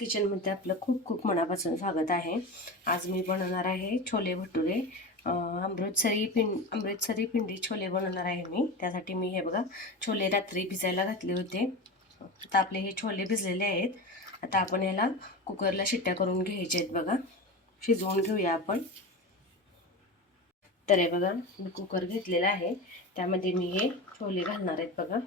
किचनमध्ये आपलं खूप खूप मनापासून स्वागत आहे। आज मी बनवणार आहे छोले भटुरे। अमृतसरी पिंडी छोले बनवणार आहे मी। त्यासाठी मी हे बघा छोले रात्री भिजायला घातले होते। आता आपले हे छोले भिजलेले आहेत। आता आपण याला कुकरला शिट्ट्या करून घ्यायचे आहेत बघा। शिजवून घेऊया आपण। तर हे बघा मी कुकर घेतलेला आहे, त्यामध्ये मी हे छोले घालणार आहेत बघा।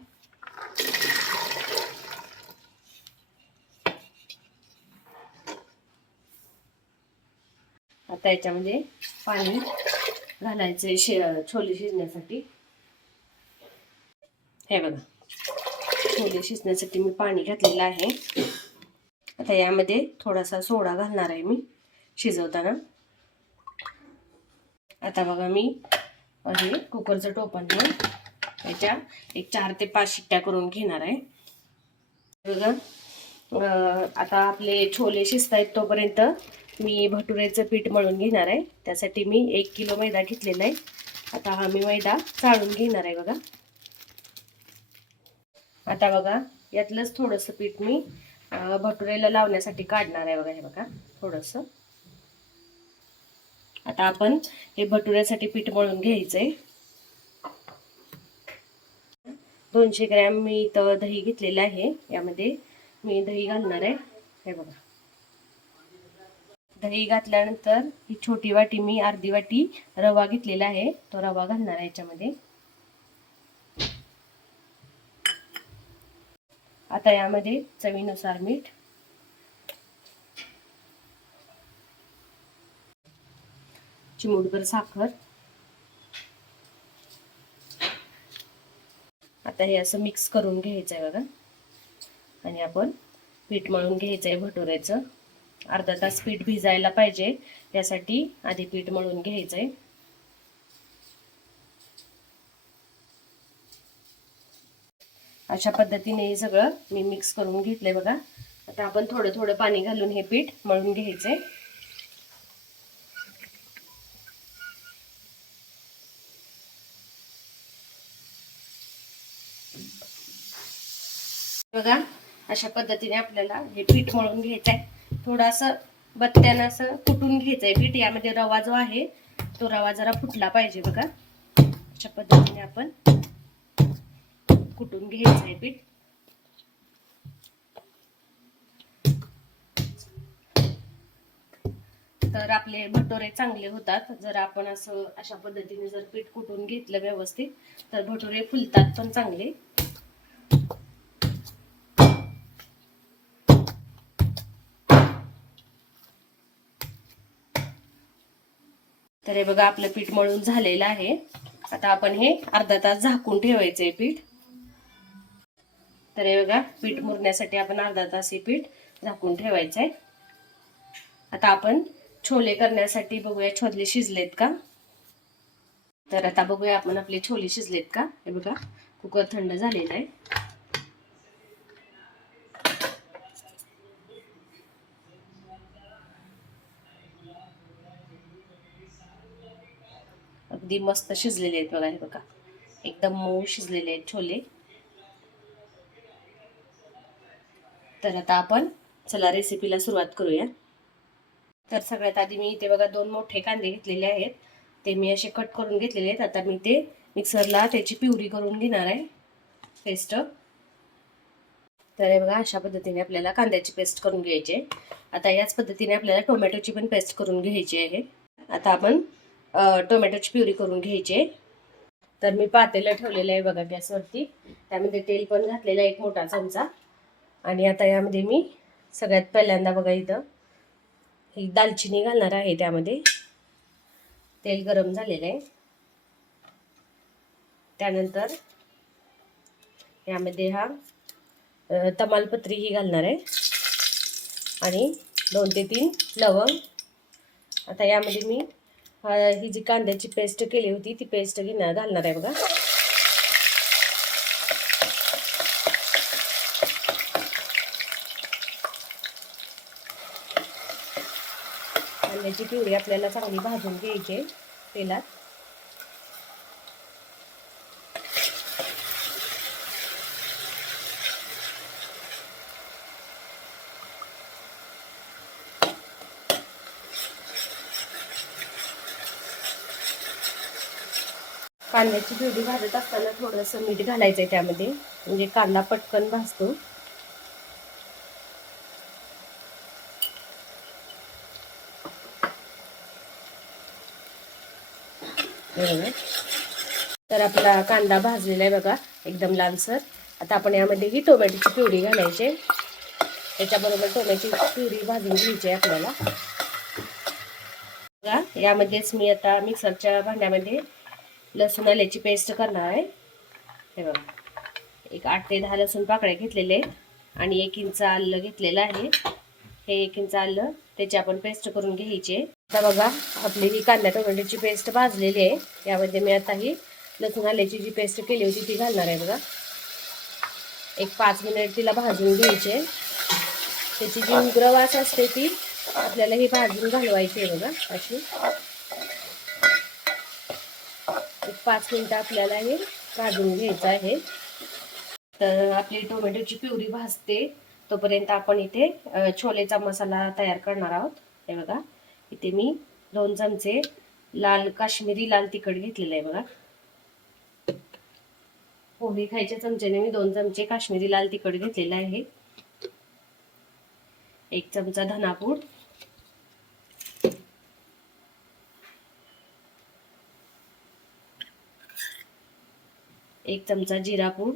आता याच्यामध्ये पाणी घालायचे छोले शिजण्यासाठी। हे बघा छोले शिजण्यासाठी मी पाणी घातलेलं आहे। आता यामध्ये थोडासा सोडा घालणार आहे मी शिजवताना। आता बघा मी हे कुकरचं टोपण याच्या एक 4 ते 5 शिट्ट्या करून घेणार आहे बघा। आता आपले छोले शिजतायत तोपर्यंत मी भटुरेचं पीठ मळून घेणार आहे। त्यासाठी मी 1 किलो मैदा घेतलेला आहे। आता हा मी मैदा चाळून घेणार आहे बघा। आता बघा यातलंच थोडंसं पीठ मी भटुरेला लावण्यासाठी काढणार आहे बघा। हे बघा थोडंसं। आता आपण हे भटुऱ्यासाठी पीठ मळून घ्यायचंय। 200 ग्रॅम मी इथं दही घेतलेलं आहे, यामध्ये मी दही घालणार आहे। हे बघा दही घातल्यानंतर ही छोटी वाटी मी अर्धी वाटी रवा घेतलेला आहे, तो रवा घालणार आहे याच्यामध्ये। आता यामध्ये चवीनुसार मीठ, चिमूटभर साखर। आता हे असं मिक्स करून घ्यायचं आहे बघा। आणि आपण पीठ मळून घ्यायचं आहे भटुऱ्याचं। अर्धा तास पीठ भिजायला पाहिजे, यासाठी आधी पीठ मळून घ्यायचं आहे। अशा पद्धतीने हे सगळं मी मिक्स करून घेतलंय बघा। आता आपण थोडं थोडं पाणी घालून हे पीठ मळून घ्यायचंय। बघा अशा पद्धतीने आपल्याला हे पीठ मळून घ्यायचंय। थोडंसं बत्त्यानं असं कुटून घ्यायचंय पीठ। यामध्ये रवा जो आहे तो रवा जरा फुटला पाहिजे बघा। अशा पद्धतीने आपण कुटून घ्यायचंय पीठ। तर आपले भटुरे चांगले होतात जर आपण असं अशा पद्धतीने जर पीठ कुटून घेतलं व्यवस्थित, तर भटुरे फुलतात पण चांगले। तर हे बघा आपलं पीठ मळून झालेलं आहे। आता आपण हे अर्धा तास झाकून ठेवायचंय पीठ। तर हे बघा पीठ मुरण्यासाठी आपण अर्धा तास हे पीठ झाकून ठेवायचंय। आता आपण छोले करण्यासाठी बघूया छोले शिजलेत का। तर आता बघूया आपण आपले छोले शिजलेत का। हे बघा कुकर थंड झालेला आहे। अगदी मस्त शिजलेले आहेत बघा। हे बघा एकदम मऊ शिजलेले आहेत छोले। तर आता आपण चला रेसिपीला सुरुवात करूया। तर सगळ्यात आधी मी इथे बघा 2 मोठे कांदे घेतलेले आहेत, ते मी असे कट करून घेतलेले आहेत। आता मी ते मिक्सरला त्याची प्युरी करून घेणार आहे, पेस्ट। तर हे बघा अशा पद्धतीने आपल्याला कांद्याची पेस्ट करून घ्यायची आहे। आता याच पद्धतीने आपल्याला टोमॅटोची पण पेस्ट करून घ्यायची आहे। आता आपण टोमॅटोची प्युरी करून घ्यायची आहे। तर मी पातेलं ठेवलेलं आहे बघा गॅसवरती, त्यामध्ये तेल पण घातलेलं आहे 1 मोठा चमचा। आणि आता यामध्ये मी सगळ्यात पहिल्यांदा बघा इथं ही दालचिनी घालणार आहे। त्यामध्ये तेल गरम झालेलं आहे। त्यानंतर यामध्ये हा तमालपत्री ही घालणार आहे आणि 2 ते 3 लवंग। आता यामध्ये मी ही जी कांद्याची पेस्ट केली होती ती पेस्ट घालणार आहे बघा। कांद्याची प्युरी आपल्याला चांगली भाजून घ्यायची तेलात। कांद्याची प्युरी भाजत असताना थोडंसं मीठ घालायचंय त्यामध्ये, म्हणजे कांदा पटकन भाजतो. बरोबर. तर आपला कांदा भाजलेला आहे बघा, एकदम लालसर. आता आपण यामध्ये ही टोमॅटोची प्युरी घालायची. त्याच्याबरोबर टोमॅटोची प्युरी भाजून घ्यायची आपल्याला. बघा, यामध्येच मी आता मिक्सरच्या भांड्यामध्ये लसूण आल्याची पेस्ट करणार आहे. हे बघा, एक 8 ते 10 लसूण पाकळ्या घेतलेले आणि 1 इंच आलं घेतलेलं आहे. हे 1 इंच आलं त्याची आपण पेस्ट करून घ्यायची. आता बघा, आपली ही कांदा टोमॅटोची पेस्ट भाजलेली आहे. यामध्ये मी आता ही लसूण आल्याची जी पेस्ट केली होती ती घालणार आहे. बघा, एक 5 मिनिट तिला भाजून घ्यायचे. त्याची जी उग्र वास असते ती आपल्याला ही भाजून घालवायची आहे. बघा, अशी एक 5 मिनिटं आपल्याला हे भाजून घ्यायचं आहे. तर आपली टोमॅटोची प्युरी भाजते तोपर्यंत आपण इथे छोलेचा मसाला तयार करणार आहोत. हे बघा, इथे मी 2 चमचे काश्मीरी लाल तिखट घेतलेलं आहे. बघा, पोहे खायच्या चमच्याने मी 2 चमचे काश्मीरी लाल तिखट घेतलेलं आहे. 1 चमचा धनापूड, 1 चमचा जिरापूड,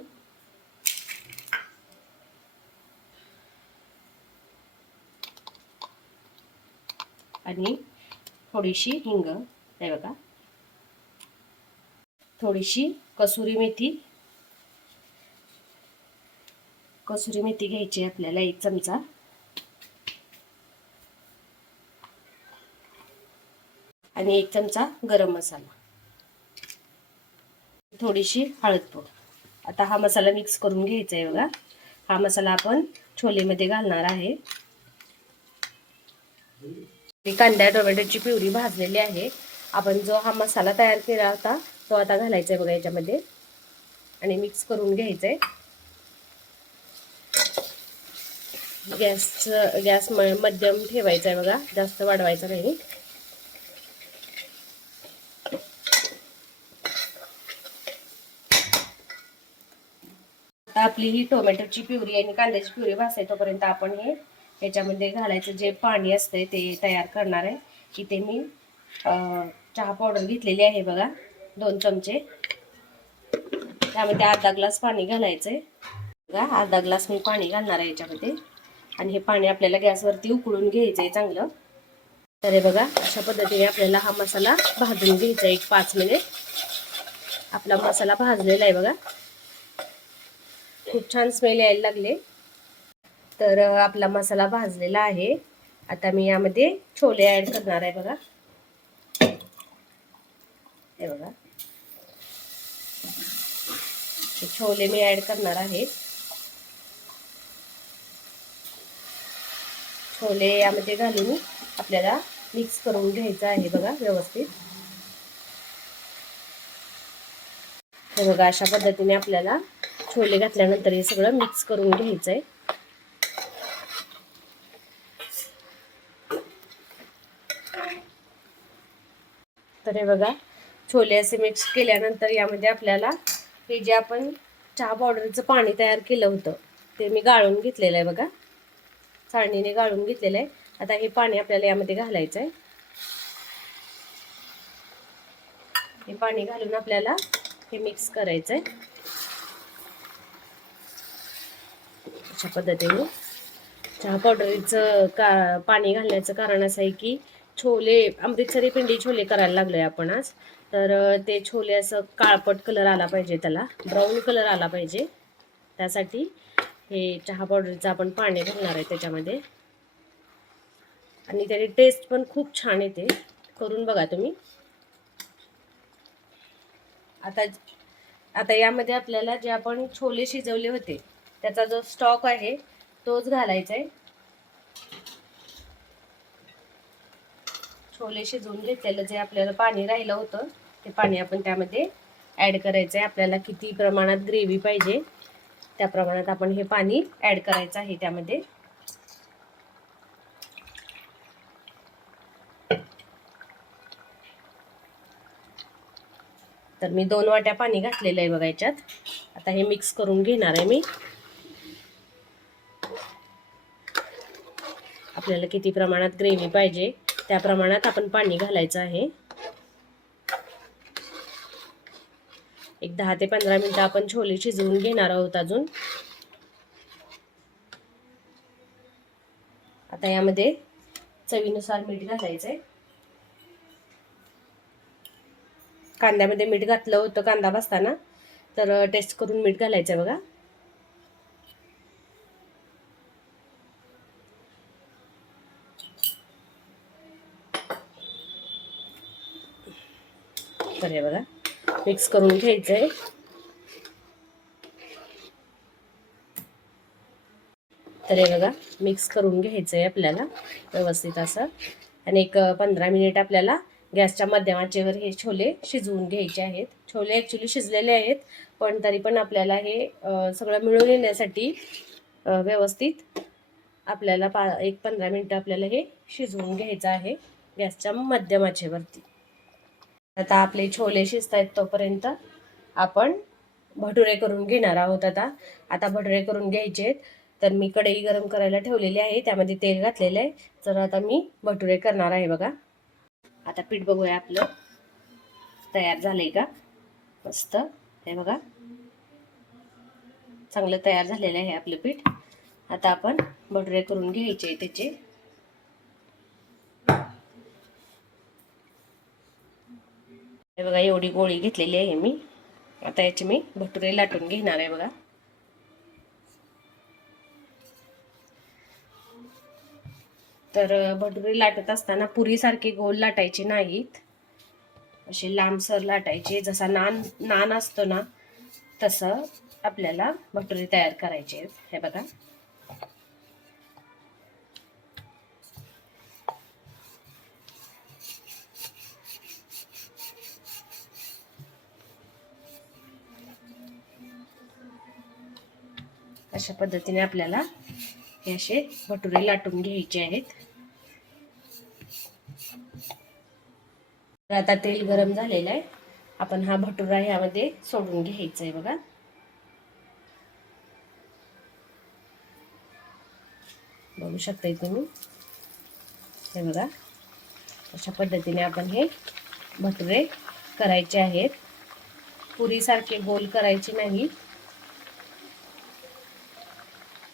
आणि थोडीशी हिंग. हे बघा, थोडीशी कसुरी मेथी घ्यायची आपल्याला 1 चमचा, आणि 1 चमचा गरम मसाला, थोडीशी हळद पूड. आता हा मसाला मिक्स करून घ्यायचा आहे. बघा, हा मसाला आपण छोलेमध्ये घालणार आहे. कांदा टोमॅटोची प्युरी भाजलेली आहे. आपण जो हा मसाला तयार केला होता तो आता घालायचा आहे बघा याच्यामध्ये, आणि मिक्स करून घ्यायचंय. गॅस मध्यम ठेवायचा आहे बघा, जास्त वाढवायचा नाही. आता आपली ही टोमॅटोची प्युरी आणि कांद्याची प्युरी भाजते तोपर्यंत आपण हे याच्यामध्ये घालायचं जे पाणी असते ते तयार करणार आहे. इथे मी चहा पावडर घेतलेली आहे बघा, 2 चमचे. त्यामध्ये अर्धा ग्लास पाणी घालायचंय. बघा, अर्धा ग्लास मी पाणी घालणार आहे याच्यामध्ये, आणि हे पाणी आपल्याला गॅसवरती उकळून घ्यायचंय चांगलं. तर हे बघा, अशा पद्धतीने आपल्याला हा मसाला भाजून घ्यायचा 1-5 मिनिट. आपला मसाला भाजलेला आहे बघा, खूप छान स्मेल यायला लागले. तर आपला मसाला भाजलेला आहे. आता मी यामध्ये छोले ऍड करणार आहे. बघा, हे बघा, छोले मी ऍड करणार आहे. छोले यामध्ये घालून आपल्याला मिक्स करून घ्यायचं आहे बघा व्यवस्थित. हे बघा, अशा पद्धतीने आपल्याला छोले घातल्यानंतर हे सगळं मिक्स करून घ्यायचंय. तर हे बघा, छोले असे मिक्स केल्यानंतर यामध्ये आपल्याला हे जे आपण चहा पावडरचं पाणी तयार केलं होतं ते मी गाळून घेतलेलं आहे बघा, चाळणीने गाळून घेतलेलं आहे. आता हे पाणी आपल्याला यामध्ये घालायचं आहे. हे पाणी घालून आपल्याला हे मिक्स करायचं आहे. अशा पद्धतीने चहा पावडरचं पाणी घालण्याचं कारण असं आहे की छोले अमृतसरी पिंडी छोले करायला लागलोय आपण आज. तर ते छोले असं काळपट कलर आला पाहिजे, त्याला ब्राऊन कलर आला पाहिजे. त्यासाठी हे चहा पावडरचं आपण पाणी घालणार आहे त्याच्यामध्ये, आणि त्याची टेस्ट पण खूप छान येते. करून बघा तुम्ही. आता यामध्ये आपल्याला जे आपण छोले शिजवले होते त्याचा जो स्टॉक आहे तोच घालायचा आहे. छोले शिजवून घेतलेलं जे आपल्याला पाणी राहिलं होतं ते पाणी आपण त्यामध्ये ऍड करायचं आहे. आपल्याला किती प्रमाणात ग्रेव्ही पाहिजे त्या प्रमाणात आपण हे पाणी ऍड करायचं आहे त्यामध्ये. तर मी 2 वाट्या पाणी घातलेलं आहे बघा याच्यात. आता हे मिक्स करून घेणार आहे मी. आपल्याला किती प्रमाणात ग्रेव्ही पाहिजे त्या प्रमाणात आपण पाणी घालायचं आहे. एक 10 ते 15 मिनिटं आपण छोले शिजवून घेणार आहोत अजून. आता यामध्ये चवीनुसार मीठ घालायचंय. कांद्यामध्ये मीठ घातलं होतं कांदा भाजताना, तर टेस्ट करून मीठ घालायचं बघा. तर हे बघा मिक्स करून घ्यायचंय. तर हे बघा मिक्स करून घ्यायचंय आपल्याला व्यवस्थित असं. आणि एक 15 मिनिट आपल्याला गॅसच्या मध्यम आचेवर हे छोले शिजवून घ्यायचे आहेत. छोले ॲक्च्युली शिजलेले आहेत, पण तरी पण आपल्याला हे सगळं मिळून येण्यासाठी व्यवस्थित आपल्याला एक 15 मिनिटं आपल्याला हे शिजवून घ्यायचं आहे गॅसच्या मध्यम आचेवरती. आता आपले छोले शिजतायत तोपर्यंत आपण भटुरे करून घेणार आहोत. आता भटुरे करून घ्यायचे आहेत. तर मी कढई गरम करायला ठेवलेली आहे, त्यामध्ये तेल घातलेलं आहे. तर आता मी भटुरे करणार आहे बघा. आता पीठ बघूया आपलं तयार झालंय का. मस्त हे बघा चांगलं तयार झालेलं आहे आपलं पीठ. आता आपण भटुरे करून घ्यायचे त्याचे. हे बघा एवढी गोळी घेतलेली आहे मी. आता याचे मी भटुरे लाटून घेणार आहे बघा. तर भटुरे लाटत असताना पुरीसारखे गोल लाटायचे नाहीत, असे लांबसर लाटायचे. जसा नान असतो ना तसं आपल्याला भटुरे तयार करायचे आहेत. हे बघा अशा पद्धतीने आपल्याला हे असे भटुरे लाटून घ्यायचे आहेत. आता तेल गरम झालेलं आहे. आपण हा भटुरा ह्यामध्ये सोडून घ्यायचा आहे बघा. बघू शकताय तुम्ही. हे बघा अशा पद्धतीने आपण हे भटुरे करायचे आहेत. पुरीसारखे गोल करायचे नाही.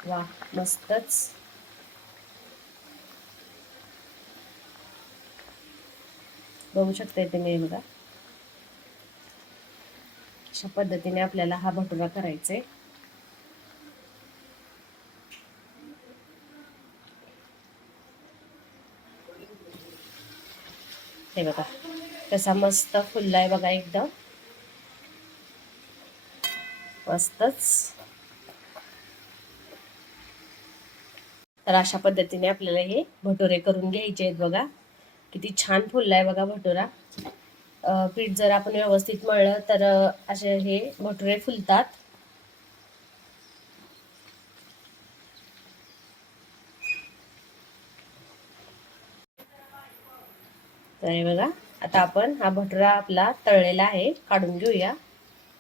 वा मस्तच. बघू शकताय तुम्ही. बघा अशा पद्धतीने आपल्याला हा भटुरा करायचा आहे. हे बघा कसा मस्त फुललाय बघा एकदम मस्तच. तर अशा पद्धतीने आपल्याला हे भटुरे करून घ्यायचे आहेत बघा. किती छान फुललाय बघा भटुरा. पीठ जर आपण व्यवस्थित मळलं तर असे हे भटुरे फुलतात. तर हे बघा आता आपण हा भटुरा आपला तळलेला आहे काढून घेऊया.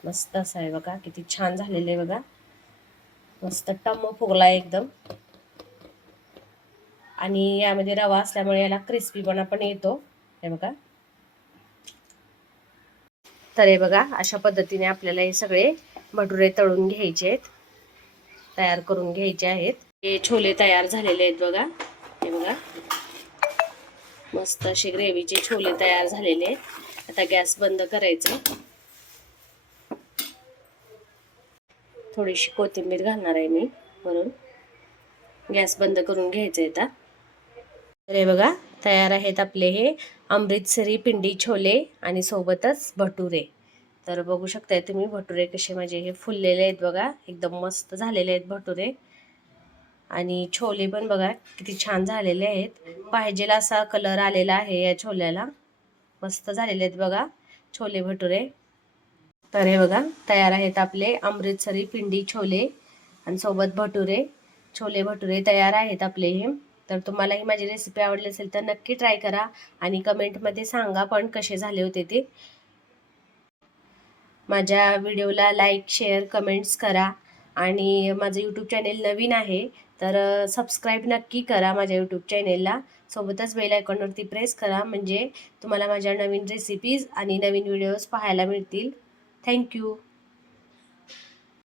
मस्त असा आहे बघा. किती छान झालेलं आहे बघा. मस्त टम्म फुगला एकदम. आणि यामध्ये रवा असल्यामुळे याला क्रिस्पीपणा पण येतो. हे बघा. तर हे बघा अशा पद्धतीने आपल्याला हे सगळे भटुरे तळून घ्यायचे आहेत, तयार करून घ्यायचे आहेत. हे छोले तयार झालेले आहेत बघा. हे बघा मस्त असे ग्रेव्हीचे छोले तयार झालेले आहेत. आता गॅस बंद करायचा. थोडीशी कोथिंबीर घालणार आहे मी म्हणून. गॅस बंद करून घ्यायचे आता. तर हे बघा तयार आहेत आपले हे अमृतसरी पिंडी छोले आणि सोबतच भटुरे. तर बघू शकताय तुम्ही भटुरे कसे माझे हे फुललेले आहेत बघा. एकदम मस्त झालेले आहेत भटुरे. आणि छोले पण बघा किती छान झालेले आहेत. पाहिजे असा कलर आलेला आहे या छोल्याला. मस्त झालेले आहेत बघा छोले भटुरे. तर हे बघा तयार आहेत आपले अमृतसरी पिंडी छोले आणि सोबत भटुरे. छोले भटुरे तयार आहेत आपले हे. तर तुम्हाला ही माझी रेसिपी आवडली असेल तर नक्की ट्राय करा आणि कमेंटमध्ये सांगा पण कसे झाले होते ते. माझ्या व्हिडिओला लाईक शेअर कमेंट्स करा आणि माझं यूट्यूब चॅनेल नवीन आहे तर सबस्क्राईब नक्की करा माझ्या यूट्यूब चॅनेलला. सोबतच बेल आयकॉनवरती प्रेस करा म्हणजे तुम्हाला माझ्या नवीन रेसिपीज आणि नवीन व्हिडिओज पाहायला मिळतील. थँक्यू.